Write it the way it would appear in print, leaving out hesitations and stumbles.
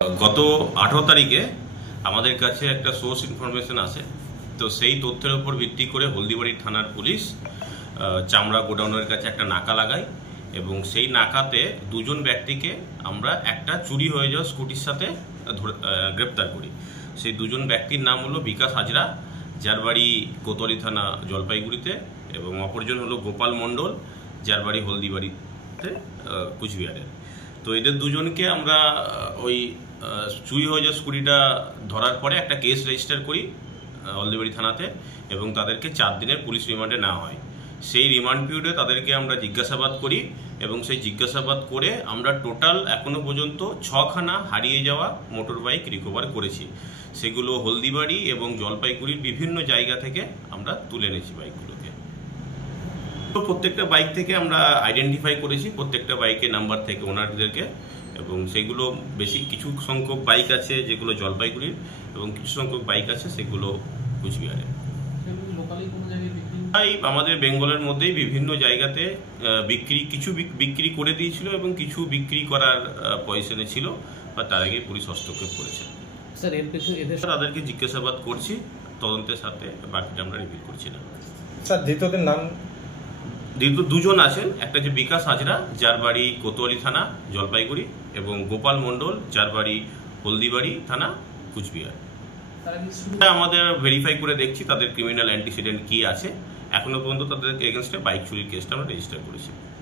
গত 18 তারিখে আমাদের কাছে একটা সোর্স ইনফরমেশন আছে। তো সেই তথ্যের উপর ভিত্তি করে হলদিবাড়ি থানার পুলিশ চামড়া গোডাউনের কাছে একটা নাকা লাগায় এবং সেই নাকাতে দুজন ব্যক্তিকে আমরা একটা চুরি হয়ে যাওয়া স্কুটির সাথে গ্রেপ্তার করি। সেই দুজন ব্যক্তির নাম হলো বিকাশ হাজরা, যার বাড়ি কোতোয়ালি থানা জলপাইগুড়িতে, এবং অপরজন হলো গোপাল মণ্ডল, যার বাড়ি হলদিবাড়িতে কুচবিহারে। তো এদের দুজনকে আমরা ওই চুরি হয়ে যাওয়া স্কুটিটা ধরার পরে একটা কেস রেজিস্টার করি হলদিবাড়ি থানাতে এবং তাদেরকে 4 দিনের পুলিশ রিমান্ডে নেওয়া হয়। সেই রিমান্ড পিরিয়ডে তাদেরকে আমরা জিজ্ঞাসাবাদ করি এবং সেই জিজ্ঞাসাবাদ করে আমরা টোটাল এখনো পর্যন্ত 6খানা হারিয়ে যাওয়া মোটর বাইক রিকভার করেছি। সেগুলো হলদিবাড়ি এবং জলপাইগুড়ির বিভিন্ন জায়গা থেকে আমরা তুলে এনেছি বাইকগুলোকে। তো প্রত্যেকটা বাইক থেকে আমরা আইডেন্টিফাই করেছি প্রত্যেকটা বাইকের নাম্বার থেকে ওনারদেরকে, এবং সেগুলো বেশি কিছু সংখ্যক বাইক আছে যেগুলো জলপাইগুড়ির এবং কিছু সংখ্যক বাইক আছে সেগুলো কুচবিহারে। আমাদের বেঙ্গলের মধ্যেই বিভিন্ন জায়গাতে কিছু বিক্রি করে দিয়েছিল এবং কিছু বিক্রি করার পজিশনে ছিল, বা তার আগে পুলিশ হস্তক্ষেপ করেছে। স্যার তাদেরকে জিজ্ঞাসাবাদ করছি, তদন্তের সাথে বাকিটা আমরা রিভিল করছি না। স্যার ধৃতদের নাম? দুজন আছেন, একটা যে বিকাশ হাজরা, যার বাড়ি কোতোয়ালি থানা জলপাইগুড়ি, এবং গোপাল মণ্ডল, যার বাড়ি হলদিবাড়ি থানা কুচবিহার। আমাদের ভেরিফাই করে দেখছি তাদের ক্রিমিনাল অ্যান্টিসিডেন্ট কি আছে। এখনো পর্যন্ত তাদের এগেনস্টে বাইক চুরির কেসটা আমরা রেজিস্টার করেছি।